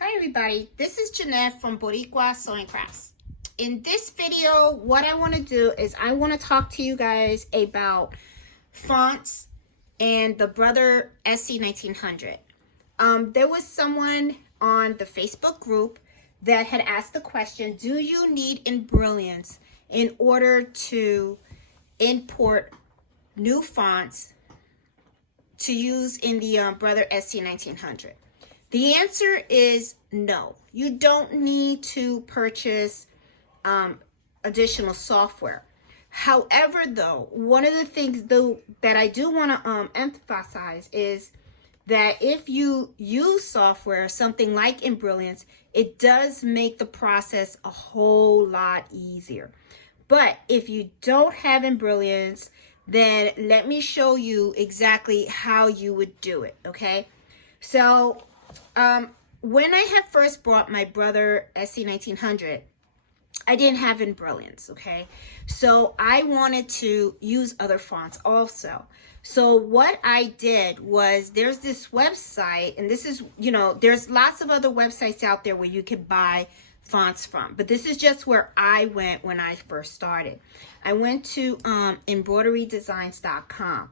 Hi everybody, this is Jeanette from Boricua Sewing Crafts. In this video, what I want to do is I want to talk to you guys about fonts and the Brother SE1900. There was someone on the Facebook group that had asked the question, do you need Embrilliance in order to import new fonts to use in the Brother SE1900? The answer is no. You don't need to purchase additional software. However, though, one of the things that I do want to emphasize is that if you use software, something like Embrilliance, it does make the process a whole lot easier. But if you don't have Embrilliance, then let me show you exactly how you would do it, okay? So when I had first bought my Brother SE1900, I didn't have Embrilliance, okay? So I wanted to use other fonts also. So what I did was, there's this website, and this is, there's lots of other websites out there where you can buy fonts from, but this is just where I went when I first started. I went to embroiderydesigns.com.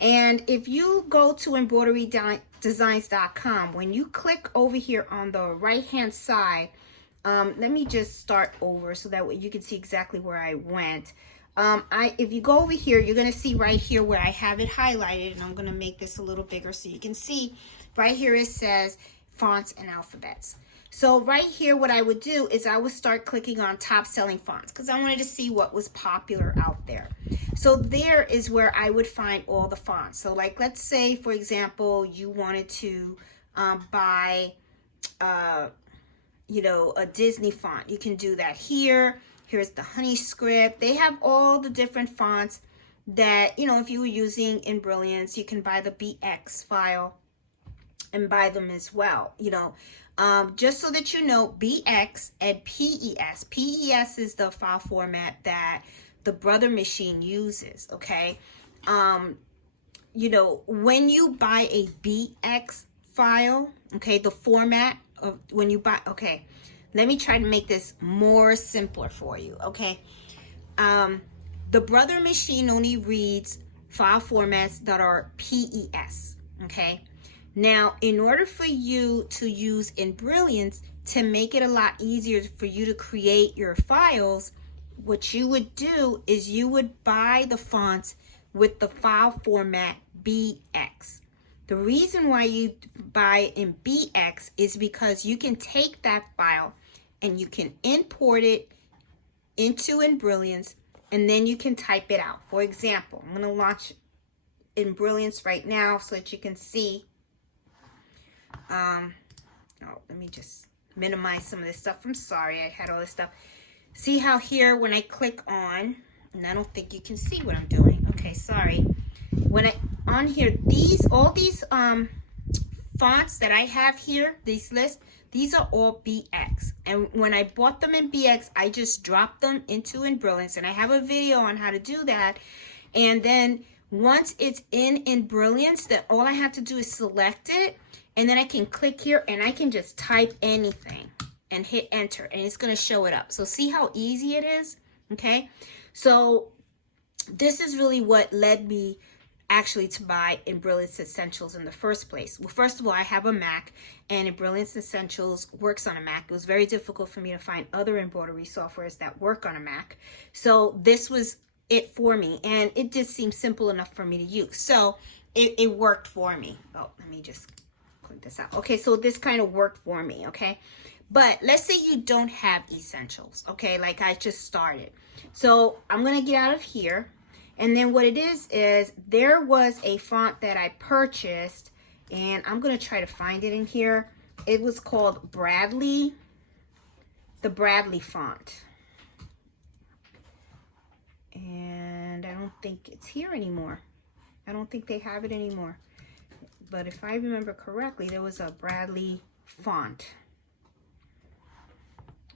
And if you go to embroiderydesigns.com, when you click over here on the right hand side, let me just start over so that way you can see exactly where I went. If you go over here, you're going to see right here where I have it highlighted, and I'm going to make this a little bigger so you can see. Right here it says fonts and alphabets. So right here, what I would do is I would start clicking on top selling fonts because I wanted to see what was popular out there. So there is where I would find all the fonts. So like, let's say, for example, you wanted to buy, a Disney font. You can do that here. Here's the Honey script. They have all the different fonts that, if you were using Embrilliance, you can buy the BX file and buy them as well, just so that you know, BX and PES. PES is the file format that the Brother machine uses, okay? When you buy a BX file, okay, the format of when you buy, okay, let me try to make this more simpler for you, okay? The Brother machine only reads file formats that are PES, okay? Now, in order for you to use Embrilliance to make it a lot easier for you to create your files, what you would do is you would buy the fonts with the file format BX. The reason why you buy in BX is because you can take that file and you can import it into Embrilliance, and then you can type it out. For example, I'm going to launch Embrilliance right now so that you can see. Let me just minimize some of this stuff. I'm sorry, I had all this stuff. See how here when I click on, and I don't think you can see what I'm doing. Okay, sorry. When on here, all these fonts that I have here, these lists, these are all BX. And when I bought them in BX, I just dropped them into Embrilliance, and I have a video on how to do that. And then once it's in Embrilliance, then all I have to do is select it, and then I can click here and I can just type anything and hit enter, and it's going to show it up. So see how easy it is? Okay. So this is really what led me actually to buy Embrilliance Essentials in the first place. Well, first of all, I have a Mac, and Embrilliance Essentials works on a Mac. It was very difficult for me to find other embroidery softwares that work on a Mac. So this was it for me, and it just seemed simple enough for me to use. So it worked for me. Oh, let me just click this out. Okay, so this kind of worked for me, okay? But let's say you don't have Essentials, okay? Like I just started. So I'm going to get out of here. And then what it is there was a font that I purchased, and I'm going to try to find it in here. It was called Bradley, the Bradley font. And I don't think it's here anymore. I don't think they have it anymore. But if I remember correctly, there was a Bradley font.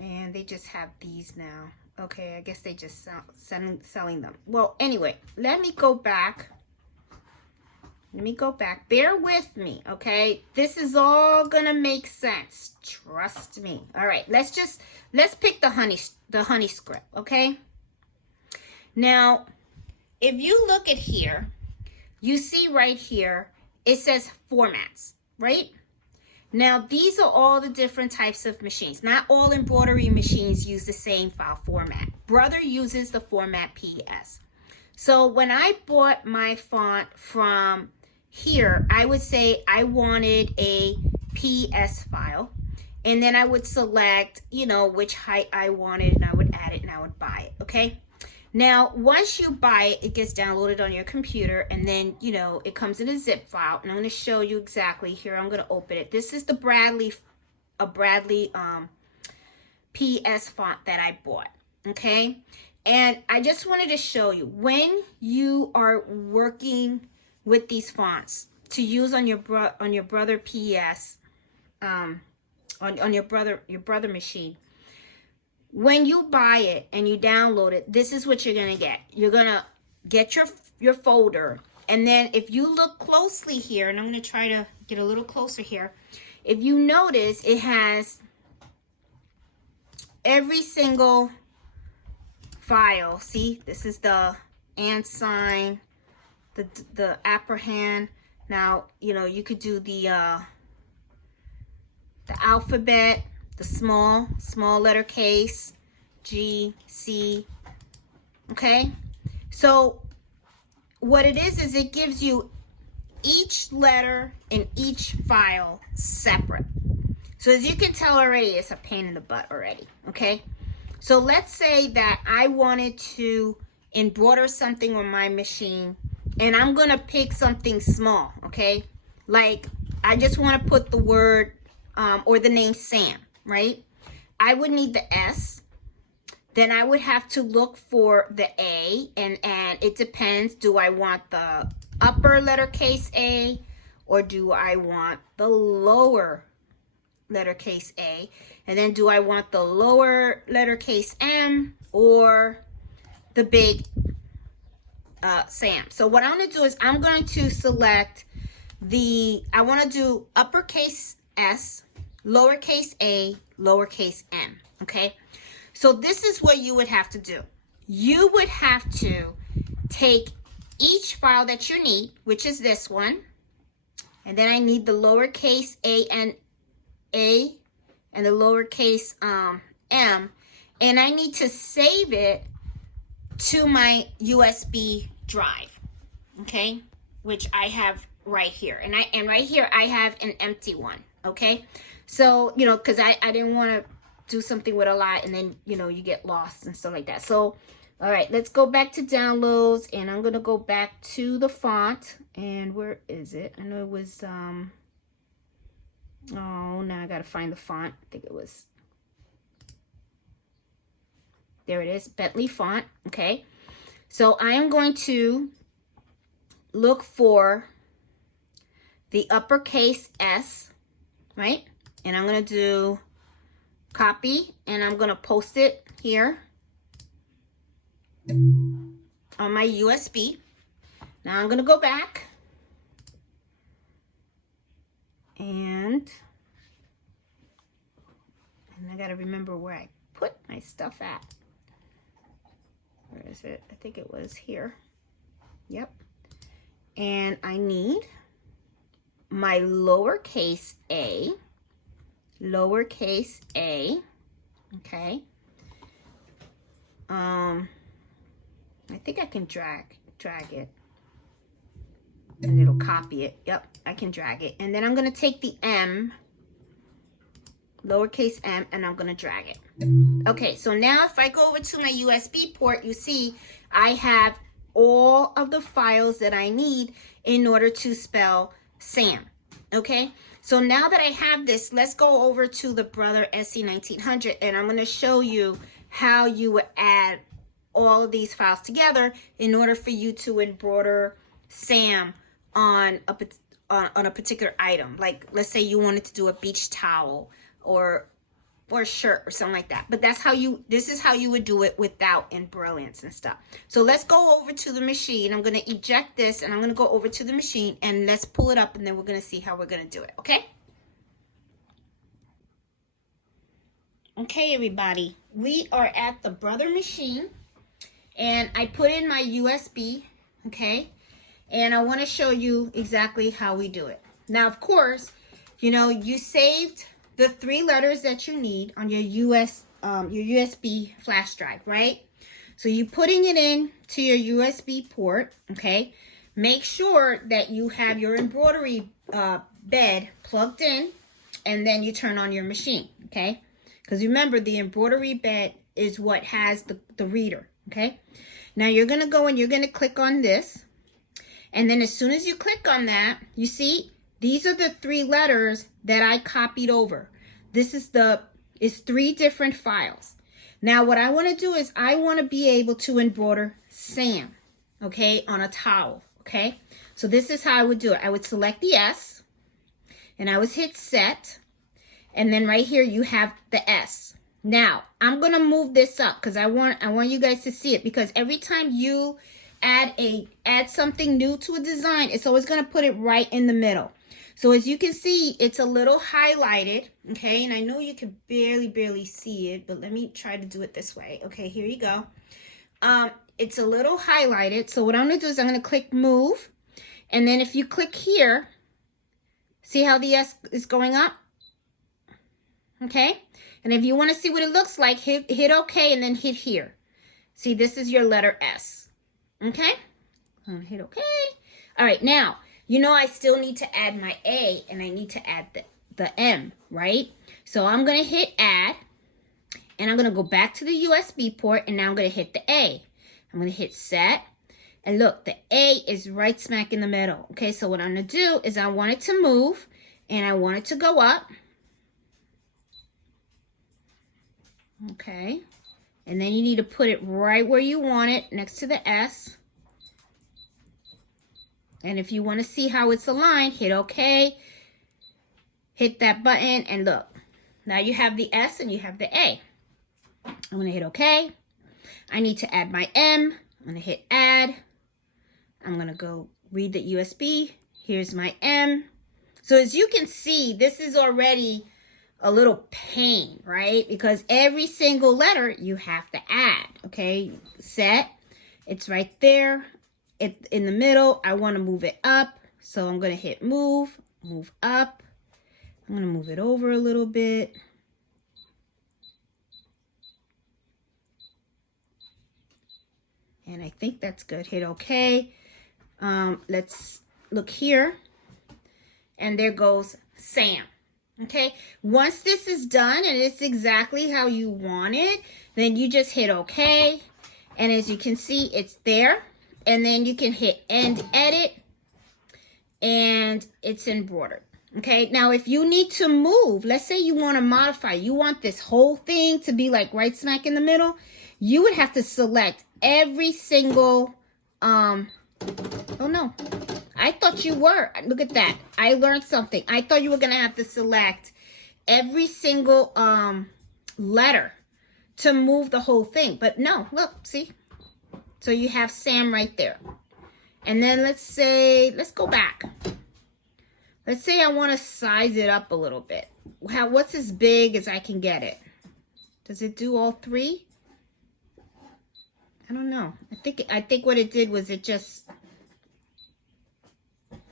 And they just have these now. Okay, I guess they just selling them. Well, anyway, let me go back Let me go back. Bear with me, okay? This is all gonna make sense. Trust me. All right, let's pick the honey script, okay? Now, if you look at here, you see right here, it says formats, right? Now, these are all the different types of machines. Not all embroidery machines use the same file format. Brother uses the format PES. So when I bought my font from here, I would say I wanted a PES file. And then I would select, you know, which height I wanted, and I would add it and I would buy it, okay? Now, once you buy it, it gets downloaded on your computer, and then, you know, it comes in a zip file. And I'm going to show you exactly here. I'm going to open it. This is the Bradley PES font that I bought, okay? And I just wanted to show you, when you are working with these fonts to use on your brother PES, on your brother machine, when you buy it and you download it, this is what you're gonna get. You're gonna get your folder, and then if you look closely here, and I'm gonna try to get a little closer here, if you notice, it has every single file. See, this is the and sign, the apprehend. Now, you know, you could do the alphabet, the small letter case, G, C, okay? So what it is it gives you each letter in each file separate. So as you can tell already, it's a pain in the butt already, okay? So let's say that I wanted to embroider something on my machine, and I'm gonna pick something small, okay? Like, I just wanna put the word or the name Sam, right? I would need the S. Then I would have to look for the A, and it depends. Do I want the upper letter case A, or do I want the lower letter case A? And then do I want the lower letter case M, or the big Sam? So what I'm going to do is I'm going to select I want to do uppercase S, lowercase a, lowercase m, okay? So this is what you would have to do. You would have to take each file that you need, which is this one, and then I need the lowercase a and the lowercase m, and I need to save it to my USB drive, okay, which I have right here, and right here I have an empty one, okay? So, you know, because I didn't want to do something with a lot, and then, you know, you get lost and stuff like that. So, all right, let's go back to downloads, and I'm going to go back to the font. And where is it? I know it was, oh, now I got to find the font. I think it was, there it is, Bentley font, okay? So I am going to look for the uppercase S, right? And I'm going to do copy, and I'm going to post it here on my USB. Now I'm going to go back, and I got to remember where I put my stuff at. Where is it? I think it was here. Yep. And I need my lowercase a, okay? I think I can drag it, and it'll copy it. Yep, I can drag it. And then I'm going to take the M, lowercase m, and I'm going to drag it. Okay, so now if I go over to my USB port, you see I have all of the files that I need in order to spell Sam, okay? So now that I have this, let's go over to the Brother SE1900, and I'm going to show you how you would add all of these files together in order for you to embroider Sam on a particular item. Like, let's say you wanted to do a beach towel, or or a shirt or something like that. But that's how this is how you would do it without embroilliance and stuff. So let's go over to the machine. I'm going to eject this and I'm going to go over to the machine and let's pull it up and then we're going to see how we're going to do it. Okay. Okay, everybody, we are at the Brother machine and I put in my USB. Okay. And I want to show you exactly how we do it. Now, of course, you know, you saved the 3 letters that you need on your USB flash drive, right? So you're putting it in to your USB port, okay? Make sure that you have your embroidery bed plugged in, and then you turn on your machine, okay? Because remember, the embroidery bed is what has the reader, okay? Now you're going to go and you're going to click on this. And then as soon as you click on that, you see, these are the 3 letters that I copied over. This is it's 3 different files. Now what I want to do is I want to be able to embroider Sam, okay, on a towel, okay? So this is how I would do it. I would select the S, and I would hit set, and then right here you have the S. Now I'm gonna move this up because I want you guys to see it, because every time you add something new to a design, it's always gonna put it right in the middle. So as you can see, it's a little highlighted, okay? And I know you can barely see it, but let me try to do it this way. Okay, here you go. It's a little highlighted. So what I'm gonna do is I'm gonna click move. And then if you click here, see how the S is going up? Okay? And if you wanna see what it looks like, hit okay and then hit here. See, this is your letter S, okay? I'm gonna hit okay. All right, now, you know I still need to add my A and I need to add the M, right? So I'm going to hit add and I'm going to go back to the USB port and now I'm going to hit the A. I'm going to hit set and look, the A is right smack in the middle. Okay, so what I'm going to do is I want it to move and I want it to go up. Okay, and then you need to put it right where you want it, next to the S. And if you want to see how it's aligned, hit OK. Hit that button and look. Now you have the S and you have the A. I'm going to hit OK. I need to add my M. I'm going to hit add. I'm going to go read the USB. Here's my M. So as you can see, this is already a little pain, right? Because every single letter you have to add. Okay, set. It's right there. In the middle. I want to move it up, so I'm going to hit move up. I'm going to move it over a little bit. And I think that's good. Hit OK. Let's look here. And there goes Sam. Okay. Once this is done and it's exactly how you want it, then you just hit OK. And as you can see, it's there. And then you can hit end edit and it's embroidered. Okay, now if you need to move, let's say you want to modify, you want this whole thing to be like right smack in the middle, you would have to select every single, oh no, I thought you were, look at that, I learned something. I thought you were going to have to select every single letter to move the whole thing, but no, look, see? So you have Sam right there. And then let's go back. Let's say I want to size it up a little bit. What's as big as I can get it? Does it do all 3? I don't know. I think what it did was it just,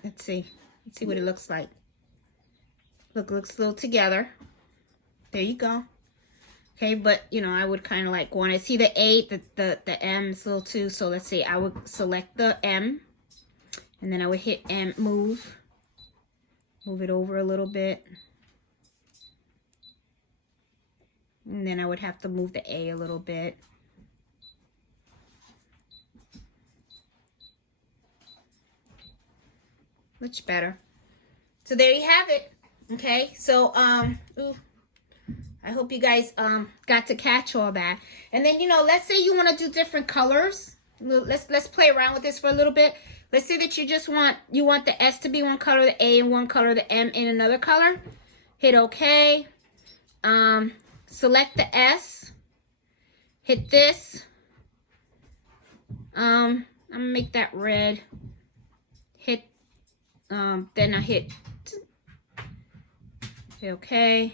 let's see what it looks like. Look, it looks a little together. There you go. Okay, but you know, I would kind of like want to see the A, the M is a little too. So let's see, I would select the M and then I would hit M, move it over a little bit. And then I would have to move the A a little bit. Much better. So there you have it. Okay, so I hope you guys got to catch all that. And then, you know, let's say you want to do different colors. Let's play around with this for a little bit. Let's say that you want the S to be one color, the A in one color, the M in another color. Hit OK. select the S, hit this. I'm gonna make that red. Hit, then I hit okay.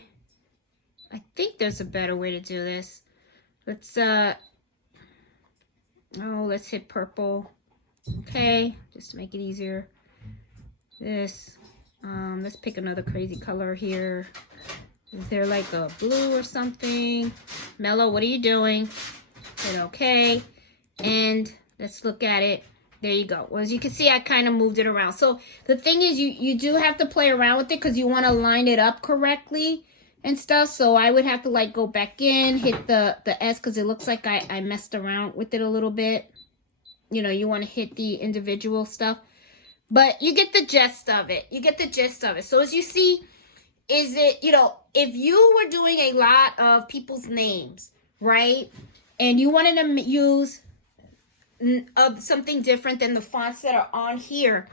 I think there's a better way to do this. Let's let's hit purple. Okay, just to make it easier. This, let's pick another crazy color here. Is there like a blue or something? Mellow, what are you doing? Hit okay, and let's look at it. There you go. Well, as you can see, I kind of moved it around. So the thing is, you do have to play around with it because you want to line it up correctly and stuff. So I would have to like go back in, hit the S, because it looks like I messed around with it a little bit. You know, you want to hit the individual stuff. But you get the gist of it. You get the gist of it. So as you see, is it, you know, if you were doing a lot of people's names, right? And you wanted to use something different than the fonts that are on here,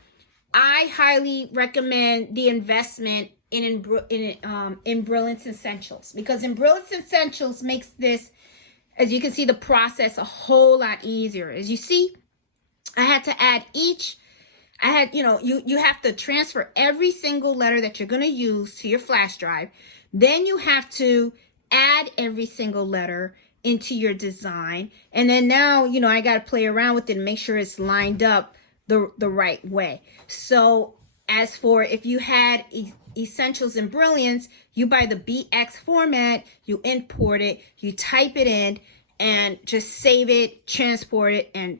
I highly recommend the investment in Brilliance Essentials, because in Brilliance Essentials makes this, as you can see, the process a whole lot easier. As you see, I had to add each. You know, you have to transfer every single letter that you're going to use to your flash drive. Then you have to add every single letter into your design. And then now, you know, I got to play around with it and make sure it's lined up the right way. So as for if you had Essentials and Brilliance, you buy the BX format, you import it, you type it in, and just save it, transport it, and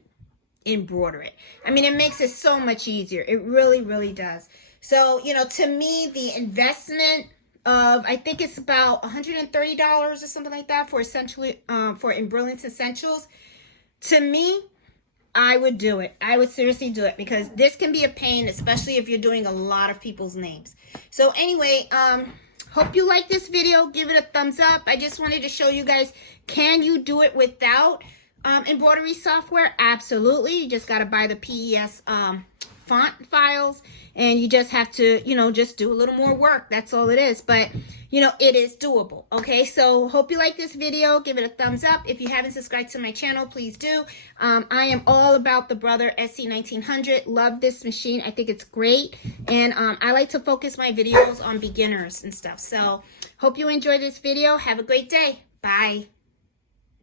embroider it. I mean, it makes it so much easier. It really, really does. So, you know, to me, the investment of, I think it's about $130 or something like that for in Brilliance Essentials. To me, I would do it. I would seriously do it, because this can be a pain, especially if you're doing a lot of people's names. So anyway, hope you like this video. Give it a thumbs up. I just wanted to show you guys, can you do it without embroidery software? Absolutely. You just got to buy the PES font files, and you just have to, you know, just do a little more work. That's all it is. But, you know, it is doable. Okay, so hope you like this video. Give it a thumbs up. If you haven't subscribed to my channel, please do. I am all about the Brother SE1900. Love this machine. I think it's great. And I like to focus my videos on beginners and stuff. So hope you enjoyed this video. Have a great day. Bye.